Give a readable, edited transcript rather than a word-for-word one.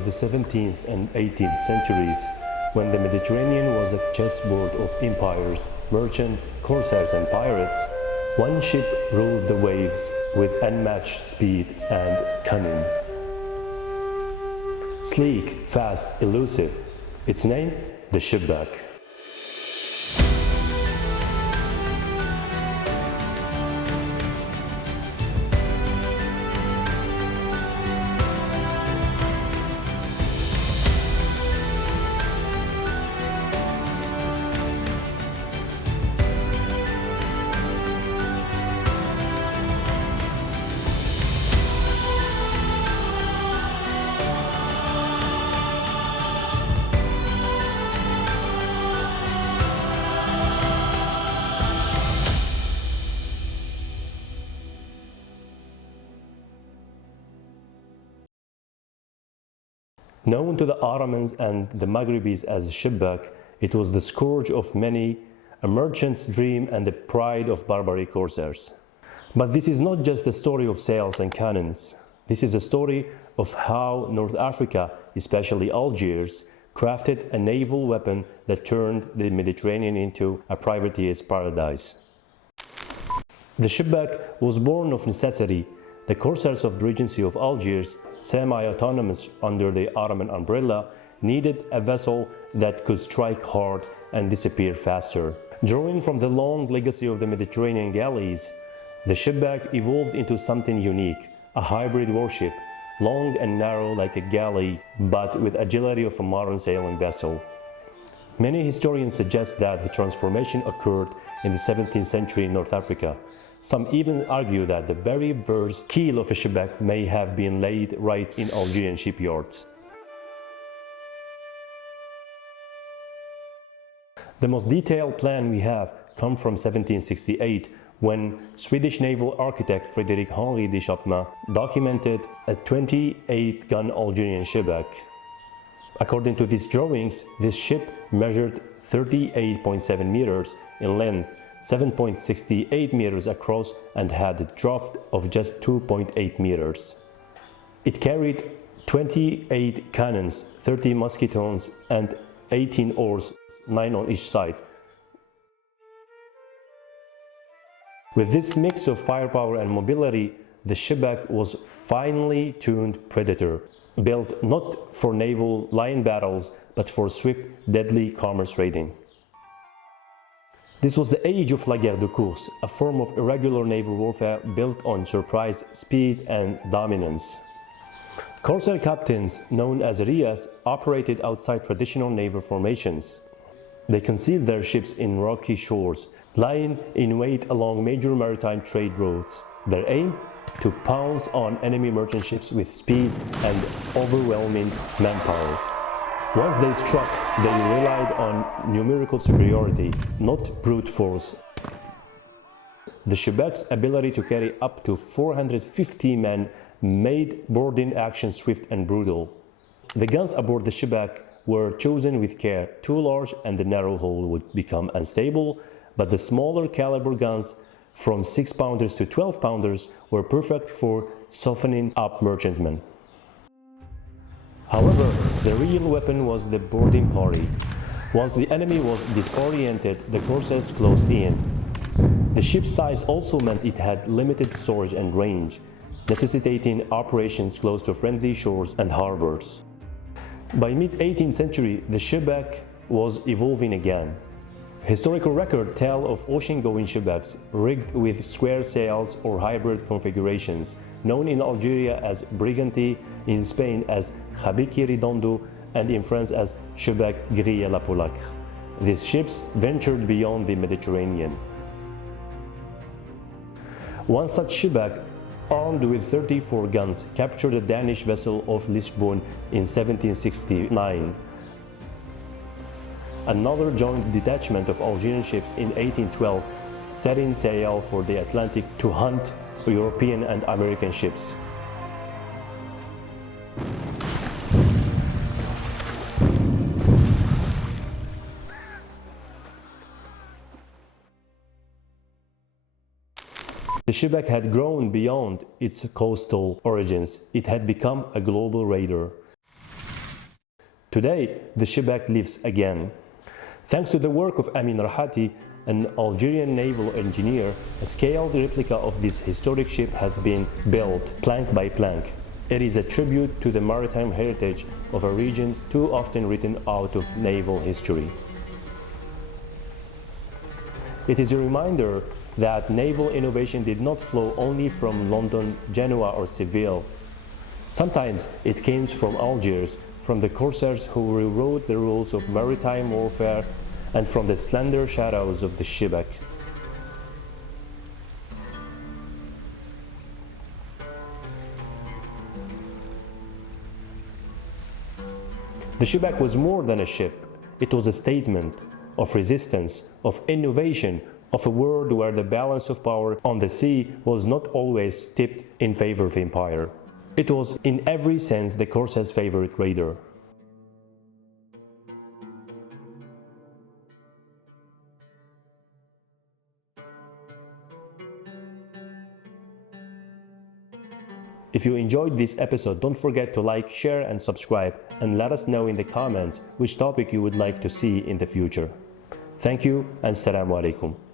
of the 17th and 18th centuries, when the Mediterranean was a chessboard of empires, merchants, corsairs and pirates, one ship ruled the waves with unmatched speed and cunning. Sleek, fast, elusive. Its name? The Chebec. Known to the Ottomans and the Maghrebis as Chebec, it was the scourge of many, a merchant's dream and the pride of Barbary Corsairs. But this is not just a story of sails and cannons. This is a story of how North Africa, especially Algiers, crafted a naval weapon that turned the Mediterranean into a privateer's paradise. The Chebec was born of necessity. The Corsairs of the Regency of Algiers, semi-autonomous under the Ottoman umbrella, needed a vessel that could strike hard and disappear faster. Drawing from the long legacy of the Mediterranean galleys, the Chebec evolved into something unique, a hybrid warship, long and narrow like a galley, but with agility of a modern sailing vessel. Many historians suggest that the transformation occurred in the 17th century in North Africa. Some even argue that the very first keel of a Chebec may have been laid right in Algerian shipyards. The most detailed plan we have comes from 1768, when Swedish naval architect Frederick Henri de Chapman documented a 28-gun Algerian Chebec. According to these drawings, this ship measured 38.7 meters in length, 7.68 meters across, and had a draught of just 2.8 meters. It carried 28 cannons, 30 musketoons, and 18 oars, 9 on each side. With this mix of firepower and mobility, the Chebec was finely tuned predator, built not for naval line battles, but for swift, deadly commerce raiding. This was the age of la guerre de course, a form of irregular naval warfare built on surprise, speed, and dominance. Corsair captains, known as rias, operated outside traditional naval formations. They concealed their ships in rocky shores, lying in wait along major maritime trade routes. Their aim? To pounce on enemy merchant ships with speed and overwhelming manpower. Once they struck, they relied on numerical superiority, not brute force. The Chebec's ability to carry up to 450 men made boarding action swift and brutal. The guns aboard the Chebec were chosen with care. Too large and the narrow hull would become unstable, but the smaller caliber guns from 6-pounders to 12-pounders were perfect for softening up merchantmen. However, the real weapon was the boarding party. Once the enemy was disoriented, the Corsairs closed in. The ship's size also meant it had limited storage and range, necessitating operations close to friendly shores and harbors. By mid-18th century, the Chebec was evolving again. Historical records tell of ocean-going Chebecs rigged with square sails or hybrid configurations, known in Algeria as brigantine, in Spain as Xebec redondo, and in France as Chebec grille à la polacre. These ships ventured beyond the Mediterranean. One such Chebec, armed with 34 guns, captured a Danish vessel off Lisbon in 1769. Another joint detachment of Algerian ships in 1812 setting sail for the Atlantic to hunt European and American ships. The Chebec had grown beyond its coastal origins. It had become a global raider. Today, the Chebec lives again. Thanks to the work of Amin Rahati, an Algerian naval engineer, a scaled replica of this historic ship has been built plank by plank. It is a tribute to the maritime heritage of a region too often written out of naval history. It is a reminder that naval innovation did not flow only from London, Genoa, or Seville. Sometimes it came from Algiers, from the corsairs who rewrote the rules of maritime warfare, and from the slender shadows of the Chebec. The Chebec was more than a ship. It was a statement of resistance, of innovation, of a world where the balance of power on the sea was not always tipped in favor of empire. It was in every sense the Corsairs' favorite raider. If you enjoyed this episode, don't forget to like, share and subscribe, and let us know in the comments which topic you would like to see in the future. Thank you and Assalamu alaikum.